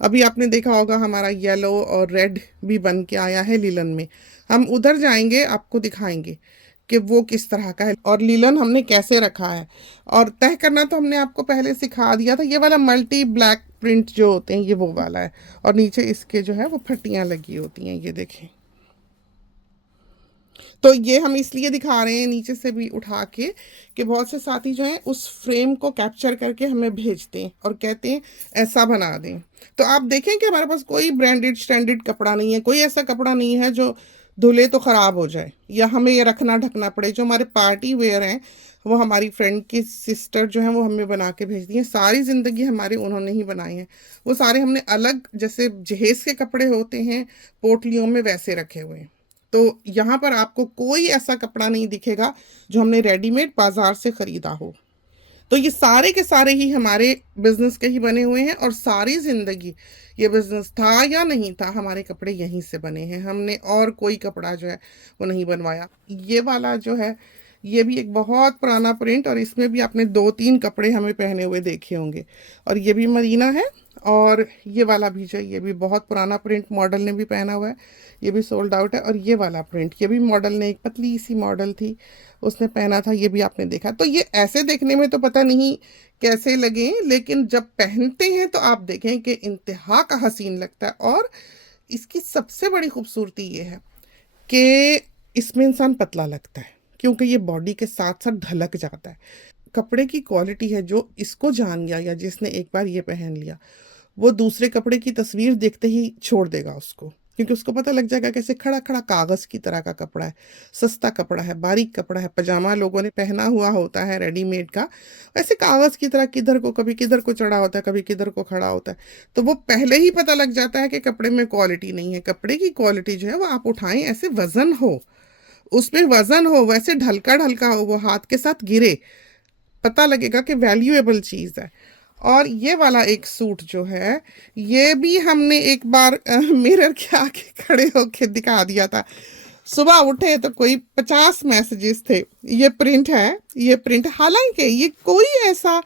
अभी आपने देखा होगा हमारा येलो और रेड भी बन के आया है लीलन में। हम उधर जाएंगे, आपको दिखाएंगे कि वो किस तरह का है और लीलन हमने कैसे रखा है। और तय करना तो हमने आपको पहले सिखा दिया था। ये वाला मल्टी ब्लैक प्रिंट जो होते हैं ये वो वाला है, और नीचे इसके जो है वो फट्टियां लगी होती हैं, ये देखें। तो ये हम इसलिए दिखा रहे हैं नीचे से भी उठा के कि बहुत से साथी जो हैं उस फ्रेम को कैप्चर करके हमें भेजते हैं और कहते हैं ऐसा बना दें। तो आप देखें कि हमारे पास कोई ब्रांडेड स्टैंडर्ड कपड़ा नहीं है, कोई ऐसा कपड़ा नहीं है जो धुले तो खराब हो जाए या हमें ये रखना ढकना पड़े। जो हमारे पार्टी वेयर हैं वो हमारी फ्रेंड की सिस्टर जो है वो हमें बना के भेजती हैं। सारी जिंदगी हमारे उन्होंने ही बनाए हैं। वो सारे हमने अलग, जैसे जहेज के कपड़े होते हैं पोटलियों में, वैसे रखे हुए हैं। तो यहाँ पर आपको कोई ऐसा कपड़ा नहीं दिखेगा जो हमने रेडीमेड बाजार से खरीदा हो। तो ये सारे के सारे ही हमारे बिजनेस के ही बने हुए हैं, और सारी जिंदगी ये बिजनेस था या नहीं था, हमारे कपड़े यहीं से बने हैं। हमने और कोई कपड़ा जो है वो नहीं बनवाया। ये वाला जो है ये भी एक बहुत पुराना प्रिंट, और इसमें भी आपने दो तीन कपड़े हमें पहने हुए देखे होंगे। और ये भी मरीना है। और ये वाला भी जो है ये भी बहुत पुराना प्रिंट, मॉडल ने भी पहना हुआ है, ये भी सोल्ड आउट है। और ये वाला प्रिंट ये भी मॉडल ने, एक पतली सी मॉडल थी उसने पहना था, ये भी आपने देखा। तो ये ऐसे देखने में तो पता नहीं कैसे लगे, लेकिन जब पहनते हैं तो आप देखें कि इंतहा का हसीन लगता है। और इसकी सबसे बड़ी खूबसूरती ये है कि इसमें इंसान पतला लगता है, क्योंकि ये बॉडी के साथ साथ ढलक जाता है। कपड़े की क्वालिटी है, जो इसको जान गया या जिसने एक बार ये पहन लिया वो दूसरे कपड़े की तस्वीर देखते ही छोड़ देगा उसको, क्योंकि उसको पता लग जाएगा कैसे खड़ा खड़ा कागज की तरह का कपड़ा है, सस्ता कपड़ा है, बारीक कपड़ा है। पजामा लोगों ने पहना हुआ होता है रेडीमेड का, वैसे कागज की तरह किधर को कभी किधर को चढ़ा होता है, कभी किधर को खड़ा होता है। तो वो पहले ही पता लग जाता है कि कपड़े में क्वालिटी नहीं है। कपड़े की क्वालिटी जो है वो आप उठाएं ऐसे वजन हो, उसमें वजन हो, वैसे ढलका ढलका हो, वो हाथ के साथ गिरे, पता लगेगा कि वैल्यूएबल चीज है। और ये वाला एक सूट जो है ये भी हमने एक बार मिरर के आगे खड़े होके दिखा दिया था। सुबह उठे तो कोई 50 मैसेजेस थे, ये प्रिंट है, ये प्रिंट। हालांकि ये कोई ऐसा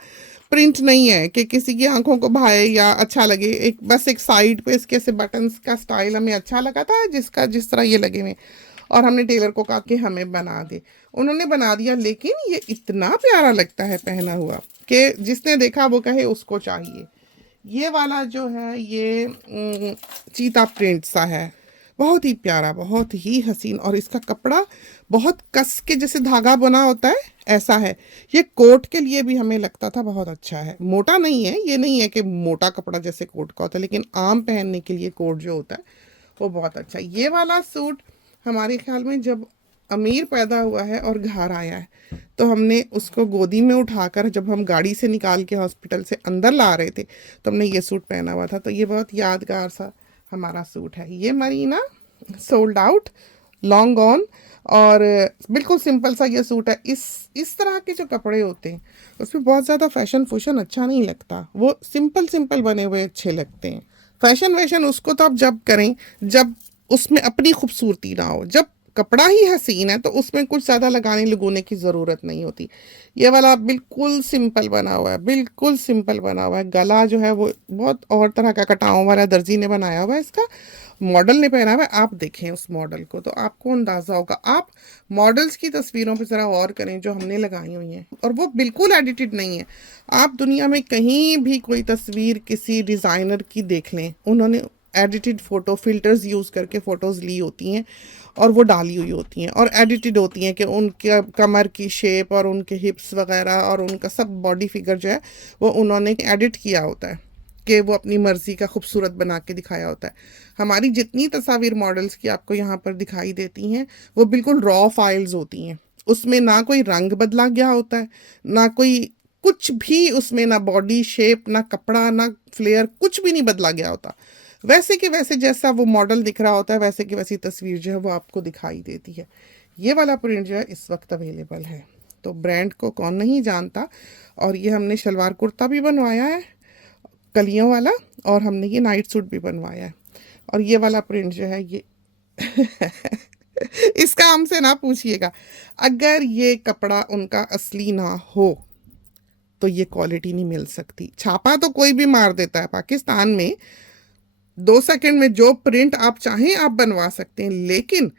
प्रिंट नहीं है कि किसी की आंखों को भाए या अच्छा लगे। एक बस एक साइड पे इसके से बटन्स का स्टाइल हमें अच्छा लगा था, जिसका जिस तरह ये लगे हुए, और हमने टेलर को कहा कि हमें बना दे। उन्होंने बना दिया, लेकिन ये इतना प्यारा लगता है पहना हुआ कि जिसने देखा वो कहे उसको चाहिए। ये वाला जो है ये चीता प्रिंट सा है, बहुत ही प्यारा, बहुत ही हसीन। और इसका कपड़ा बहुत कस के जैसे धागा बना होता है ऐसा है। ये कोट के लिए भी हमें लगता था बहुत अच्छा है। मोटा नहीं है, ये नहीं है कि मोटा कपड़ा जैसे कोट का होता है, लेकिन आम पहनने के लिए कोट जो होता है वो बहुत अच्छा है। ये वाला सूट हमारे ख्याल में जब अमीर पैदा हुआ है और घर आया है तो हमने उसको गोदी में उठाकर, जब हम गाड़ी से निकाल के हॉस्पिटल से अंदर ला रहे थे तो हमने ये सूट पहना हुआ था। तो ये बहुत यादगार सा हमारा सूट है। ये Marina sold out, long on, और बिल्कुल सिंपल सा ये सूट है। इस तरह के जो कपड़े होते हैं उसमें बहुत ज़्यादा फैशन फूशन अच्छा नहीं लगता, वो सिंपल सिंपल बने हुए अच्छे लगते हैं। फैशन वैशन उसको तो आप जब करें जब उसमें अपनी खूबसूरती ना हो। जब कपड़ा ही हसीन है तो उसमें कुछ ज़्यादा लगाने लगोने की ज़रूरत नहीं होती। ये वाला बिल्कुल सिंपल बना हुआ है, बिल्कुल सिंपल बना हुआ है। गला जो है वो बहुत और तरह का कटाओं वाला दर्जी ने बनाया हुआ है, इसका मॉडल ने पहना हुआ है। आप देखें उस मॉडल को तो आपको अंदाज़ा होगा। आप मॉडल्स की तस्वीरों पर ज़रा गौर करें जो हमने लगाई हुई हैं, और वो बिल्कुल एडिटेड नहीं है। आप दुनिया में कहीं भी कोई तस्वीर किसी डिज़ाइनर की देख लें, उन्होंने एडिटेड फ़ोटो फिल्टर्स यूज़ करके फ़ोटोज़ ली होती हैं और वो डाली हुई होती हैं और एडिटेड होती हैं कि उनके कमर की शेप और उनके हिप्स वगैरह और उनका सब बॉडी फिगर जो है वो उन्होंने एडिट किया होता है कि वो अपनी मर्ज़ी का खूबसूरत बना के दिखाया होता है। हमारी जितनी तस्वीर मॉडल्स की आपको यहाँ पर दिखाई देती हैं वो बिल्कुल रॉ फाइल्स होती हैं। उसमें ना कोई रंग बदला गया होता है, ना कोई कुछ भी उसमें, ना बॉडी शेप, ना कपड़ा, ना फ्लेयर, कुछ भी नहीं बदला गया होता। वैसे के वैसे जैसा वो मॉडल दिख रहा होता है वैसे की वैसी तस्वीर जो है वो आपको दिखाई देती है। ये वाला प्रिंट जो है इस वक्त अवेलेबल है, तो ब्रांड को कौन नहीं जानता। और ये हमने शलवार कुर्ता भी बनवाया है कलियों वाला, और हमने ये नाइट सूट भी बनवाया है। और ये वाला प्रिंट जो है ये इसका हमसे ना पूछिएगा। अगर ये कपड़ा उनका असली ना हो तो ये क्वालिटी नहीं मिल सकती। छापा तो कोई भी मार देता है पाकिस्तान में, 2 सेकंड में जो प्रिंट आप चाहें आप बनवा सकते हैं, लेकिन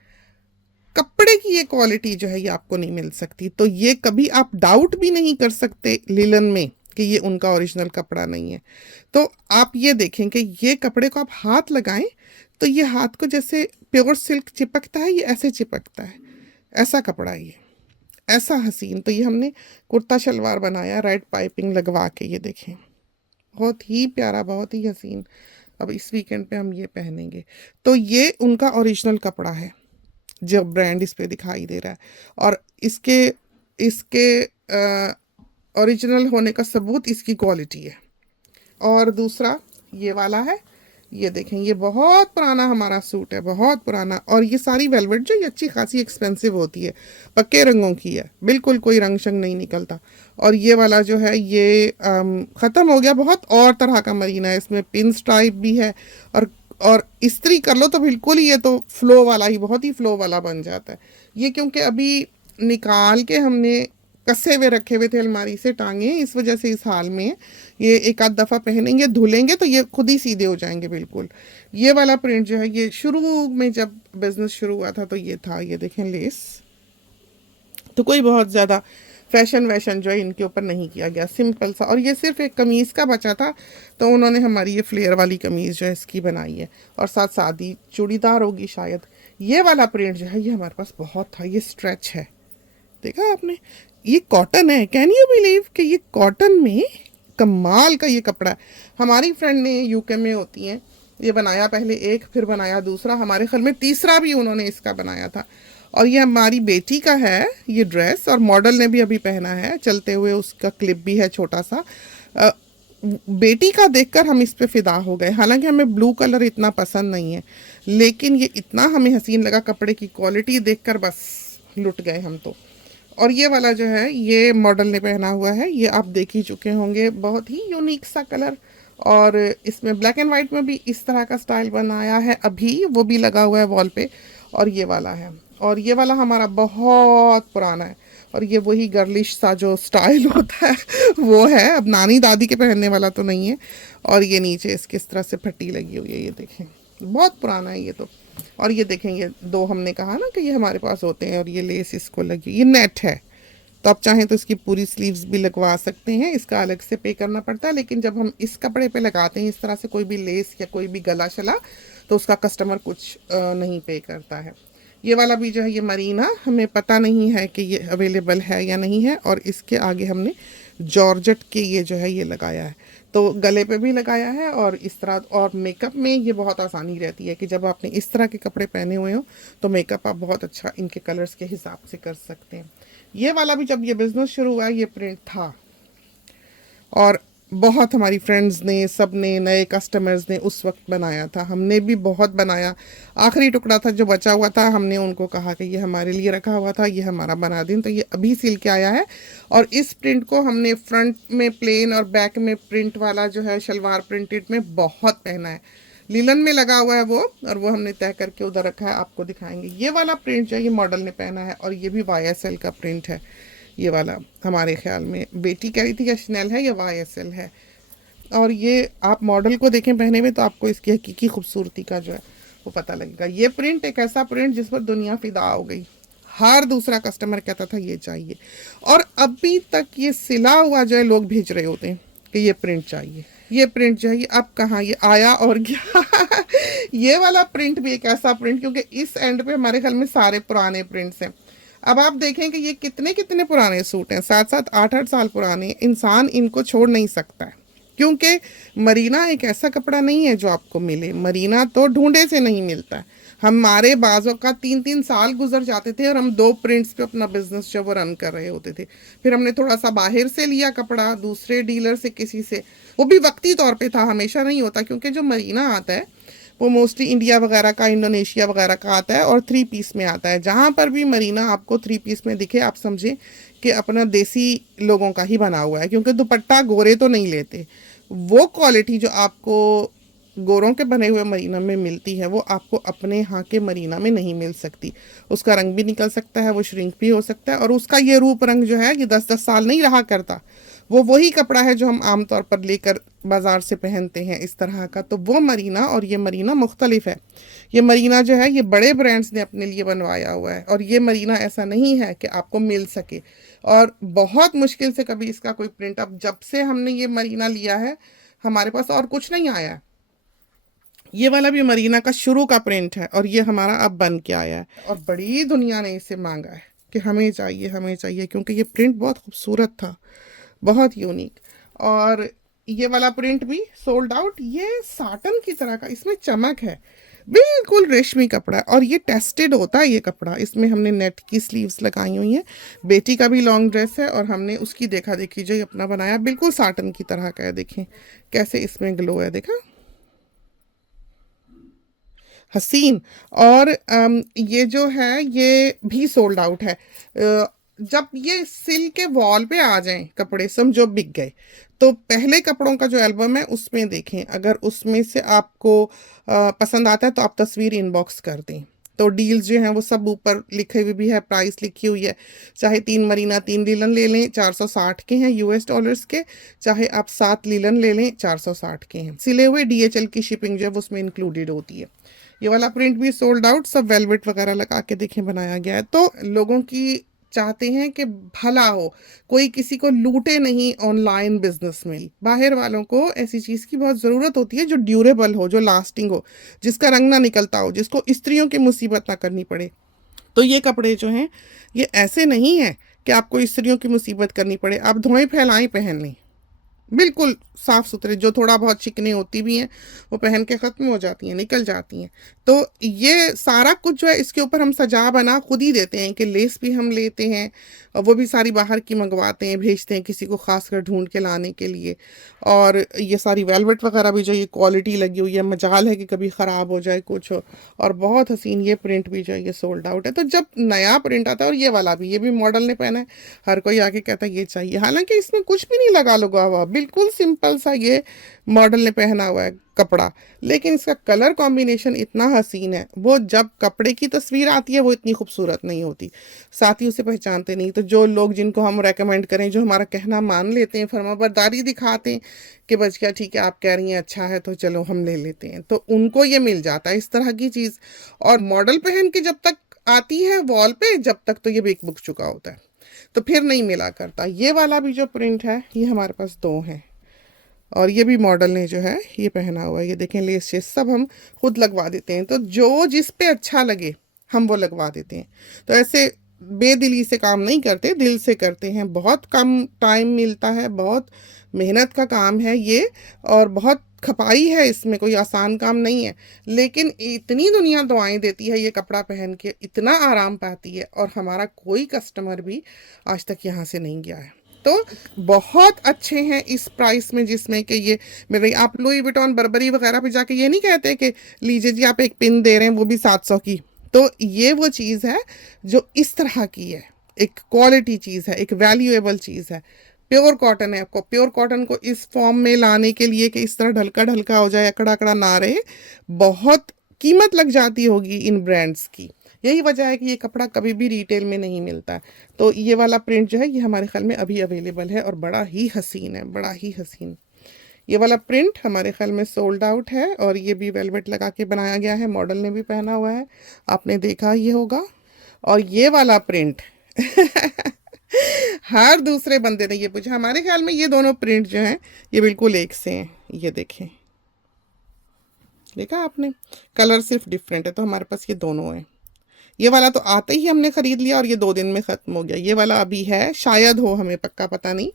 कपड़े की ये क्वालिटी जो है ये आपको नहीं मिल सकती। तो ये कभी आप डाउट भी नहीं कर सकते लिलन में कि ये उनका ओरिजिनल कपड़ा नहीं है। तो आप ये देखें कि ये कपड़े को आप हाथ लगाएं तो ये हाथ को जैसे प्योर सिल्क चिपकता है, ये ऐसे चिपकता है, ऐसा कपड़ा है ये, ऐसा हसीन। तो ये हमने कुर्ता शलवार बनाया रेड पाइपिंग लगवा के, ये देखें बहुत ही प्यारा, बहुत ही हसीन। अब इस वीकेंड पे हम ये पहनेंगे। तो ये उनका ओरिजिनल कपड़ा है जो ब्रांड इस पे दिखाई दे रहा है, और इसके इसके ओरिजिनल होने का सबूत इसकी क्वालिटी है। और दूसरा ये वाला है, ये देखें ये बहुत पुराना हमारा सूट है, बहुत पुराना, और ये सारी वेलवेट जो ये अच्छी खासी एक्सपेंसिव होती है, पक्के रंगों की है, बिल्कुल कोई रंग शंग नहीं निकलता। और ये वाला जो है ये ख़त्म हो गया, बहुत और तरह का मरीना है, इसमें पिन स्ट्राइप भी है, और इस्त्री कर लो तो बिल्कुल ही ये तो फ्लो वाला ही, बहुत ही फ्लो वाला बन जाता है ये। क्योंकि अभी निकाल के हमने कसे हुए रखे हुए थे अलमारी से टांगे, इस वजह से इस हाल में ये एक आध दफ़ा पहनेंगे धुलेंगे तो ये खुद ही सीधे हो जाएंगे बिल्कुल। ये वाला प्रिंट जो है ये शुरू में जब बिजनेस शुरू हुआ था तो ये था, ये देखें लेस। तो कोई बहुत ज़्यादा फैशन वैशन जो है इनके ऊपर नहीं किया गया, सिंपल सा। और ये सिर्फ एक कमीज़ का बचा था तो उन्होंने हमारी ये फ्लेयर वाली कमीज़ जो है इसकी बनाई है, और साथ सादी चूड़ीदार होगी शायद। ये वाला प्रिंट जो है ये हमारे पास बहुत था, ये स्ट्रेच है, देखा आपने, ये कॉटन है। कैन यू बिलीव कि ये कॉटन में कमाल का ये कपड़ा है। हमारी फ्रेंड ने यूके में होती हैं, ये बनाया पहले एक, फिर बनाया दूसरा, हमारे ख्याल में तीसरा भी उन्होंने इसका बनाया था। और ये हमारी बेटी का है ये ड्रेस, और मॉडल ने भी अभी पहना है चलते हुए, उसका क्लिप भी है छोटा सा। बेटी का देखकर हम इस पे फिदा हो गए। हालांकि हमें ब्लू कलर इतना पसंद नहीं है, लेकिन ये इतना हमें हसीन लगा, कपड़े की क्वालिटी देखकर बस लुट गए हम तो। और ये वाला जो है ये मॉडल ने पहना हुआ है, ये आप देख ही चुके होंगे, बहुत ही यूनिक सा कलर। और इसमें ब्लैक एंड वाइट में भी इस तरह का स्टाइल बनाया है अभी, वो भी लगा हुआ है वॉल पे। और ये वाला है, और ये वाला हमारा बहुत पुराना है, और ये वही गर्लिश सा जो स्टाइल होता है वो है, अब नानी दादी के पहनने वाला तो नहीं है। और ये नीचे इसकी इस तरह से पट्टी लगी हुई है, ये देखें बहुत पुराना है ये तो। और ये देखें ये दो हमने कहा ना कि ये हमारे पास होते हैं, और ये लेस इसको लगी, ये नेट है, तो आप चाहें तो इसकी पूरी स्लीव्स भी लगवा सकते हैं, इसका अलग से पे करना पड़ता है। लेकिन जब हम इस कपड़े पे लगाते हैं इस तरह से कोई भी लेस या कोई भी गला शला, तो उसका कस्टमर कुछ नहीं पे करता है। ये वाला भी जो है ये मरीना, हमें पता नहीं है कि ये अवेलेबल है या नहीं है। और इसके आगे हमने जॉर्जेट के ये जो है ये लगाया है, तो गले पे भी लगाया है और इस तरह। और मेकअप में ये बहुत आसानी रहती है कि जब आपने इस तरह के कपड़े पहने हुए हो तो मेकअप आप बहुत अच्छा इनके कलर्स के हिसाब से कर सकते हैं। ये वाला भी जब ये बिज़नेस शुरू हुआ ये प्रिंट था, और बहुत हमारी फ्रेंड्स ने, सब ने, नए कस्टमर्स ने उस वक्त बनाया था, हमने भी बहुत बनाया। आखिरी टुकड़ा था जो बचा हुआ था, हमने उनको कहा कि ये हमारे लिए रखा हुआ था, ये हमारा बना दें, तो ये अभी सिल के आया है। और इस प्रिंट को हमने फ्रंट में प्लेन और बैक में प्रिंट वाला जो है शलवार प्रिंटेड में बहुत पहना है। लीलन में लगा हुआ है वो, और वो हमने तय करके उधर रखा है, आपको दिखाएंगे। ये वाला प्रिंट जो है ये मॉडल ने पहना है, और ये भी YSL का प्रिंट है। ये वाला हमारे ख्याल में बेटी कह रही थी या शनेल है या YSL है। और ये आप मॉडल को देखें पहने में तो आपको इसकी हकीकी खूबसूरती का जो है वो पता लगेगा। ये प्रिंट एक ऐसा प्रिंट जिस पर दुनिया फिदा हो गई, हर दूसरा कस्टमर कहता था ये चाहिए, और अभी तक ये सिला हुआ जो है लोग भेज रहे होते हैं कि ये प्रिंट चाहिए, ये प्रिंट चाहिए। अब कहाँ ये आया और गया ये वाला प्रिंट भी एक ऐसा प्रिंट, क्योंकि इस एंड पे हमारे ख्याल में सारे पुराने प्रिंट्स हैं। अब आप देखें कि ये कितने कितने पुराने सूट हैं, 7-7 8-8 साल पुराने, इंसान इनको छोड़ नहीं सकता है। क्योंकि मरीना एक ऐसा कपड़ा नहीं है जो आपको मिले, मरीना तो ढूंढे से नहीं मिलता है। हमारे बाजों का 3-3 साल गुजर जाते थे और हम 2 प्रिंट्स पे अपना बिजनेस जो वो रन कर रहे होते थे। फिर हमने थोड़ा सा बाहर से लिया कपड़ा, दूसरे डीलर से, किसी से, वो भी वक्ती तौर पे था, हमेशा नहीं होता। क्योंकि जो मरीना आता है वो मोस्टली इंडिया वगैरह का, इंडोनेशिया वगैरह का आता है, और 3 पीस में आता है। जहाँ पर भी मरीना आपको 3 पीस में दिखे, आप समझे कि अपना देसी लोगों का ही बना हुआ है, क्योंकि दुपट्टा गोरे तो नहीं लेते। वो क्वालिटी जो आपको गोरों के बने हुए मरीना में मिलती है वो आपको अपने यहाँ के मरीना में नहीं मिल सकती। उसका रंग भी निकल सकता है, वो श्रिंक भी हो सकता है, और उसका ये रूप रंग जो है ये 10-10 साल नहीं रहा करता, वो वही कपड़ा है जो हम आमतौर पर लेकर बाजार से पहनते हैं इस तरह का। तो वो मरीना और ये मरीना मुख्तलिफ है। ये मरीना जो है ये बड़े ब्रांड्स ने अपने लिए बनवाया हुआ है, और ये मरीना ऐसा नहीं है कि आपको मिल सके, और बहुत मुश्किल से कभी इसका कोई प्रिंट, अब जब से हमने ये मरीना लिया है हमारे पास और कुछ नहीं आया। ये वाला भी मरीना का शुरू का प्रिंट है, और ये हमारा अब बन के आया है, और बड़ी दुनिया ने इसे मांगा है कि हमें चाहिए हमें चाहिए, क्योंकि ये प्रिंट बहुत खूबसूरत था, बहुत यूनिक। और ये वाला प्रिंट भी सोल्ड आउट। ये साटन की तरह का इसमें चमक है, बिल्कुल रेशमी कपड़ा है, और ये टेस्टेड होता है ये कपड़ा। इसमें हमने नेट की स्लीव्स लगाई हुई हैं। बेटी का भी लॉन्ग ड्रेस है, और हमने उसकी देखा देखी जो अपना बनाया, बिल्कुल साटन की तरह का है। देखें कैसे इसमें ग्लो है, देखा, हसीन। और ये जो है ये भी सोल्ड आउट है। जब ये सिल के वॉल पे आ जाएं कपड़े, समझो बिक गए, तो पहले कपड़ों का जो एल्बम है उसमें देखें, अगर उसमें से आपको पसंद आता है तो आप तस्वीर इनबॉक्स कर दें। तो डील्स जो हैं वो सब ऊपर लिखे हुए भी है, प्राइस लिखी हुई है। चाहे 3 मरीना 3 लीलन ले लें, 460 के हैं यूएस डॉलर्स के, चाहे आप 7 लीलन ले लें, 460 के हैं। सिले हुए डीएचएल की शिपिंग जो है वो उसमें इंक्लूडेड होती है। ये वाला प्रिंट भी सोल्ड आउट, सब वेलवेट वगैरह लगा के देखें बनाया गया है। तो लोगों की चाहते हैं कि भला हो, कोई किसी को लूटे नहीं ऑनलाइन बिजनेस में। बाहर वालों को ऐसी चीज़ की बहुत ज़रूरत होती है जो ड्यूरेबल हो, जो लास्टिंग हो, जिसका रंग ना निकलता हो, जिसको स्त्रियों की मुसीबत ना करनी पड़े। तो ये कपड़े जो हैं ये ऐसे नहीं है कि आपको स्त्रियों की मुसीबत करनी पड़े, आप धोएं फैलाएं पहन लें, बिल्कुल साफ सुथरे। जो थोड़ा बहुत चिकनी होती भी हैं वो पहन के ख़त्म हो जाती हैं, निकल जाती हैं। तो ये सारा कुछ जो है इसके ऊपर हम सजा बना खुद ही देते हैं, कि लेस भी हम लेते हैं, और वो भी सारी बाहर की मंगवाते हैं, भेजते हैं किसी को खास कर ढूंढ के लाने के लिए। और ये सारी वेलवेट वगैरह भी जो ये क्वालिटी लगी हुई है, मजाल है कि कभी ख़राब हो जाए कुछ हो। और बहुत हसीन ये प्रिंट भी जो है ये सोल्ड आउट है। तो जब नया प्रिंट आता है, और ये वाला भी, ये भी मॉडल ने पहना है, हर कोई आके कहता है ये चाहिए, हालांकि इसमें कुछ भी नहीं लगा हुआ, बिल्कुल सिंपल सा ये मॉडल ने पहना हुआ है कपड़ा, लेकिन इसका कलर कॉम्बिनेशन इतना हसीन है। वो जब कपड़े की तस्वीर आती है वो इतनी खूबसूरत नहीं होती, साथी उसे पहचानते नहीं। तो जो लोग जिनको हम रेकमेंड करें, जो हमारा कहना मान लेते हैं, फर्माबरदारी दिखाते हैं कि बच गया, ठीक है आप कह रही हैं अच्छा है तो चलो हम ले लेते हैं, तो उनको ये मिल जाता है इस तरह की चीज़। और मॉडल पहन के जब तक आती है वॉल पे, जब तक तो ये बिक बुक चुका होता है, तो फिर नहीं मिला करता। ये वाला भी जो प्रिंट है ये हमारे पास 2 हैं, और ये भी मॉडल ने जो है ये पहना हुआ है। ये देखें लेस शेस सब हम खुद लगवा देते हैं, तो जो जिस पे अच्छा लगे हम वो लगवा देते हैं। तो ऐसे बेदिली से काम नहीं करते, दिल से करते हैं। बहुत कम टाइम मिलता है, बहुत मेहनत का काम है ये, और बहुत खपाई है इसमें, कोई आसान काम नहीं है। लेकिन इतनी दुनिया दुआएं देती है ये कपड़ा पहन के, इतना आराम पाती है, और हमारा कोई कस्टमर भी आज तक यहाँ से नहीं गया है। तो बहुत अच्छे हैं इस प्राइस में, जिसमें कि ये मेरे, आप लुई विटॉन बर्बरी वगैरह पे जाके ये नहीं कहते कि लीजिए जी आप एक पिन दे रहे हैं वो भी 700 की। तो ये वो चीज़ है जो इस तरह की है, एक क्वालिटी चीज़ है, एक वैल्यूएबल चीज़ है। प्योर कॉटन है। आपको प्योर कॉटन को इस फॉर्म में लाने के लिए कि इस तरह ढलका ढलका हो जाए, अकड़ा अकड़ा ना रहे, बहुत कीमत लग जाती होगी इन ब्रांड्स की। यही वजह है कि ये कपड़ा कभी भी रिटेल में नहीं मिलता। तो ये वाला प्रिंट जो है ये हमारे ख्याल में अभी अवेलेबल है, और बड़ा ही हसीन है, बड़ा ही हसीन। ये वाला प्रिंट हमारे ख्याल में सोल्ड आउट है, और ये भी वेलवेट लगा के बनाया गया है, मॉडल ने भी पहना हुआ है, आपने देखा ये होगा। और ये वाला प्रिंट हर दूसरे बंदे ने ये पूछा। हमारे ख्याल में ये दोनों प्रिंट जो हैं ये बिल्कुल एक से हैं। ये देखें, देखा आपने, कलर सिर्फ डिफरेंट है, तो हमारे पास ये दोनों हैं। ये वाला तो आते ही हमने खरीद लिया और ये 2 दिन में ख़त्म हो गया। ये वाला अभी है, शायद हो, हमें पक्का पता नहीं।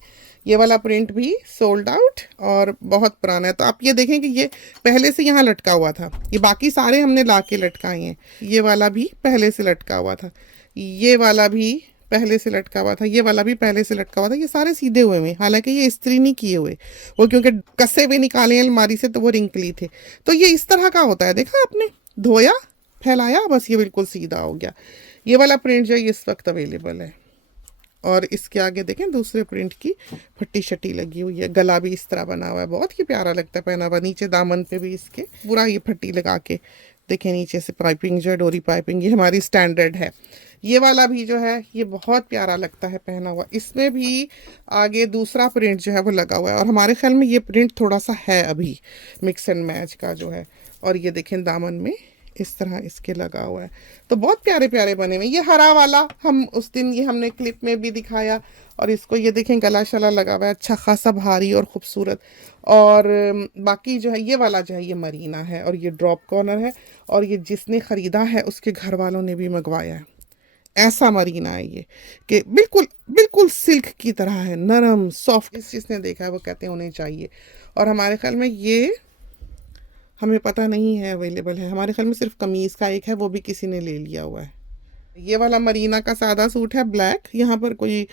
ये वाला प्रिंट भी सोल्ड आउट और बहुत पुराना है। तो आप ये देखें कि ये पहले से यहाँ लटका हुआ था, ये बाकी सारे हमने ला के लटकाए हैं। ये वाला भी पहले से लटका हुआ था, ये वाला भी पहले से लटका हुआ था, ये वाला भी पहले से लटका हुआ था। ये सारे सीधे हुए हैं, हालांकि ये इस्त्री नहीं किए हुए, वो क्योंकि कसे हुए निकाले अलमारी से तो वो रिंकली थे। तो ये इस तरह का होता है, देखा आपने, धोया फैलाया बस ये बिल्कुल सीधा हो गया। ये वाला प्रिंट जो है इस वक्त अवेलेबल है। और इसके आगे देखें दूसरे प्रिंट की फट्टी शट्टी लगी हुई है, गला भी इस तरह बना हुआ है, बहुत ही प्यारा लगता है पहना हुआ। नीचे दामन पे भी इसके पूरा ये फट्टी लगा के देखें नीचे से पाइपिंग जो है, डोरी पाइपिंग, ये हमारी स्टैंडर्ड है। ये वाला भी जो है ये बहुत प्यारा लगता है पहना हुआ। इसमें भी आगे दूसरा प्रिंट जो है वो लगा हुआ है, और हमारे ख्याल में ये प्रिंट थोड़ा सा है अभी मिक्स एंड मैच का जो है। और ये देखें दामन में इस तरह इसके लगा हुआ है। तो बहुत प्यारे प्यारे बने हुए। ये हरा वाला हम उस दिन ये हमने क्लिप में भी दिखाया, और इसको ये देखें गला शला लगा हुआ है अच्छा खासा भारी और खूबसूरत। और बाकी जो है ये वाला जो है ये मरीना है, और ये ड्रॉप कॉर्नर है, और ये जिसने ख़रीदा है उसके घर वालों ने भी मंगवाया है। ऐसा मरीना है ये कि बिल्कुल बिल्कुल सिल्क की तरह है, नरम सॉफ्ट। जिसने देखा है वो कहते हैं उन्हें चाहिए। और हमारे ख्याल में ये हमें पता नहीं है अवेलेबल है, हमारे ख्याल में सिर्फ कमीज़ का एक है, वो भी किसी ने ले लिया हुआ है। ये वाला मरीना का सादा सूट है ब्लैक। यहाँ पर कोई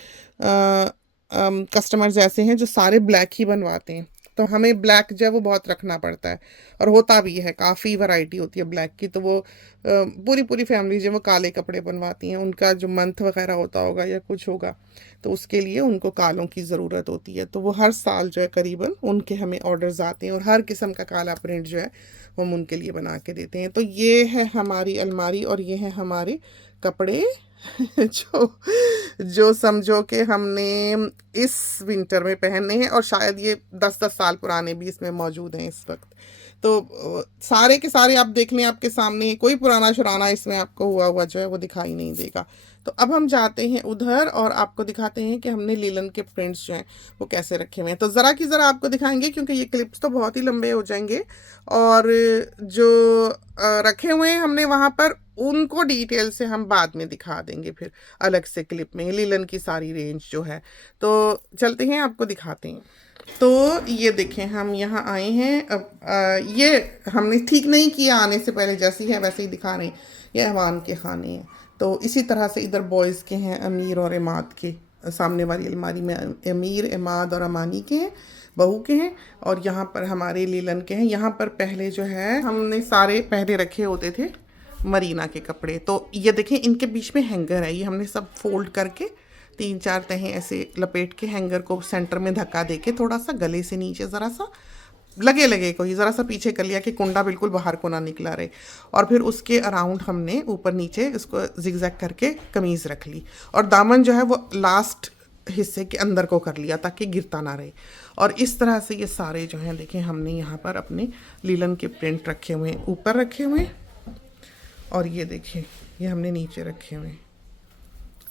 कस्टमर्स ऐसे हैं जो सारे ब्लैक ही बनवाते हैं, तो हमें ब्लैक जो है वो बहुत रखना पड़ता है, और होता भी है, काफ़ी वैरायटी होती है ब्लैक की। तो वो पूरी पूरी फैमिली जो वो काले कपड़े बनवाती हैं, उनका जो मंथ वगैरह होता होगा या कुछ होगा, तो उसके लिए उनको कालों की ज़रूरत होती है। तो वो हर साल जो है करीबन उनके हमें ऑर्डर्स आते हैं, और हर किस्म का काला प्रिंट जो है वो हम उनके लिए बना के देते हैं। तो ये है हमारी अलमारी, और ये है हमारे कपड़े जो समझो कि हमने इस विंटर में पहनने हैं, और शायद ये 10-10 साल पुराने भी इसमें मौजूद हैं इस वक्त। तो सारे के सारे आप देख लें आपके सामने, कोई पुराना शुराना इसमें आपको हुआ हुआ जो है वो दिखाई नहीं देगा। तो अब हम जाते हैं उधर और आपको दिखाते हैं कि हमने लीलन के प्रिंट्स जो हैं वो कैसे रखे हुए हैं। तो ज़रा की ज़रा आपको दिखाएंगे, क्योंकि ये क्लिप्स तो बहुत ही लंबे हो जाएंगे, और जो रखे हुए हैं हमने वहाँ पर, उनको डिटेल से हम बाद में दिखा देंगे फिर अलग से क्लिप में, लीलन की सारी रेंज जो है। तो चलते हैं आपको दिखाते हैं। तो ये देखें हम यहाँ आए हैं। अब ये हमने ठीक नहीं किया आने से पहले, जैसी है वैसे ही दिखा रहे हैं। ये अहवान के खाने हैं, तो इसी तरह से इधर बॉयज़ के हैं, अमीर और इमाद के। सामने वाली अलमारी में अमीर, इमाद और अमानी के हैं, बहू के हैं, और यहाँ पर हमारे लीलन के हैं। यहाँ पर पहले जो है हमने सारे पहले रखे होते थे मरीना के कपड़े। तो ये देखें इनके बीच में हैंगर है, ये हमने सब फोल्ड करके 3-4 तहें ऐसे लपेट के हैंगर को सेंटर में धक्का दे के थोड़ा सा गले से नीचे ज़रा सा लगे कोई ज़रा सा पीछे कर लिया कि कुंडा बिल्कुल बाहर को ना निकला रहे। और फिर उसके अराउंड हमने ऊपर नीचे इसको जिगजैग करके कमीज़ रख ली, और दामन जो है वो लास्ट हिस्से के अंदर को कर लिया ताकि गिरता ना रहे। और इस तरह से ये सारे जो हैं देखें हमने यहाँ पर अपने लीलन के प्रिंट रखे हुए हैं, ऊपर रखे हुए हैं, और ये देखिए ये हमने नीचे रखे हुए हैं।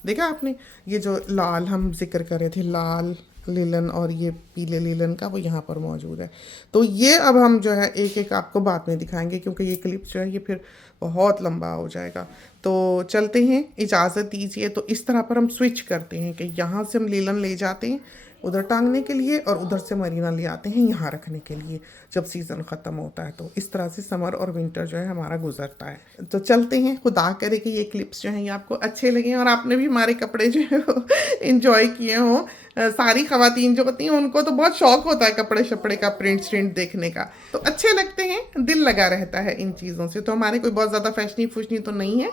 देखा आपने, ये जो लाल हम जिक्र कर रहे थे, लाल लीलन और ये पीले लीलन का, वो यहाँ पर मौजूद है। तो ये अब हम जो है एक एक आपको बाद में दिखाएंगे, क्योंकि ये क्लिप जो है ये फिर बहुत लंबा हो जाएगा। तो चलते हैं, इजाज़त दीजिए। तो इस तरह पर हम स्विच करते हैं कि यहाँ से हम लीलन ले जाते हैं उधर टांगने के लिए, और उधर से मरीना ले आते हैं यहाँ रखने के लिए जब सीज़न ख़त्म होता है। तो इस तरह से समर और विंटर जो है हमारा गुजरता है। तो चलते हैं, खुदा करे कि ये क्लिप्स जो हैं ये आपको अच्छे लगे, और आपने भी हमारे कपड़े जो है वो इन्जॉय किए हों। सारी ख़वातीन जो होती हैं उनको तो बहुत शौक होता है कपड़े शपड़े का, प्रिंट देखने का, तो अच्छे लगते हैं, दिल लगा रहता है इन चीज़ों से। तो हमारे कोई बहुत ज़्यादा फैशनी फुशनी तो नहीं है,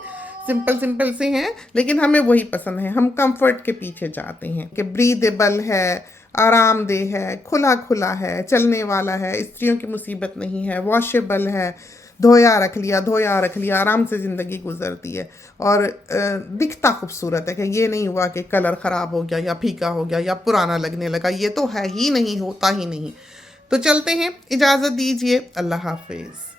सिंपल से हैं, लेकिन हमें वही पसंद है। हम कंफर्ट के पीछे जाते हैं कि ब्रीदेबल है, आरामदेह है, खुला है, चलने वाला है, स्त्रियों की मुसीबत नहीं है, वॉशेबल है, धोया रख लिया, आराम से ज़िंदगी गुजरती है, और दिखता खूबसूरत है कि ये नहीं हुआ कि कलर ख़राब हो गया या फीका हो गया या पुराना लगने लगा, ये तो है ही नहीं, होता ही नहीं। तो चलते हैं, इजाज़त दीजिए, अल्लाह हाफिज़।